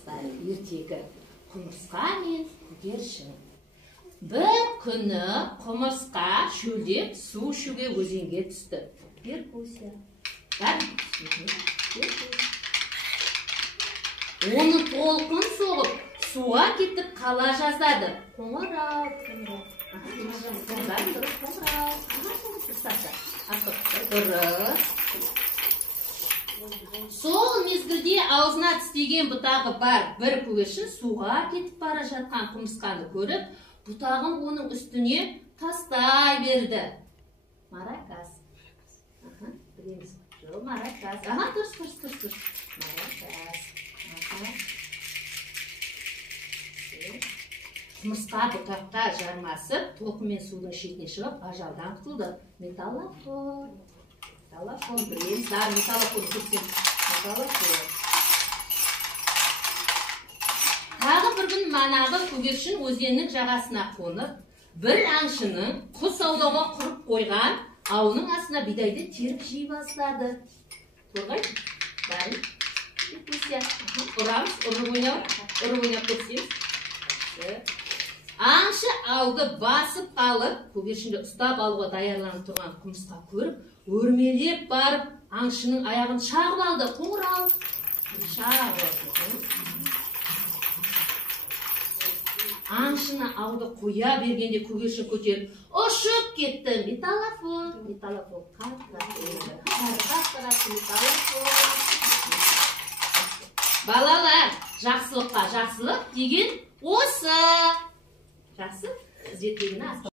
бастайды. Ертегі құмырсқа мен көгершін. Bir күні құмырсқа шөлдеп су ішуге өзенге түсті. Перкуссия. Оны толқын соғып, суға кетіп қала жаздады. Қоңырау. Сол мезгілде аузына тістеген бұтағы бар бір көгершін суға кетіп бара жатқан құмырсқаны көріп, бұтағын оның үстіне тастай берді. Маракас. Білеміз. Жоқ, маракас. Тұрс. Маракас. Құмырсқа бұтаққа жармасып, толқынмен судың шетіне шығып, ажалдан құтылды. Металлофон. Білеміз. Металлофон көрсем. Металлофон. Тағы бір күн манағы көгершін өзеннің жағасына қонып, бір аңшының құс аулауға құрып қойған ауының астына бидайды теріп жей бастады. Торғай, бәрін. Ұрамыз, ұрып ойнап көрсеміз. Аңшы ауды басып қалып, көгершінді ұстап алуға даярланып тұрған құмырсқа көріп, өрмелеп барып, аңшының аяғын шағып алды. Қоңырау. Шағып алды. Аңшыны ауды қоя бергенде көгершін көтеріп, ұшып кетті. Металлофон. Балалар, жақсылыққа жақсылық деген осы. Жақсы, ертегіні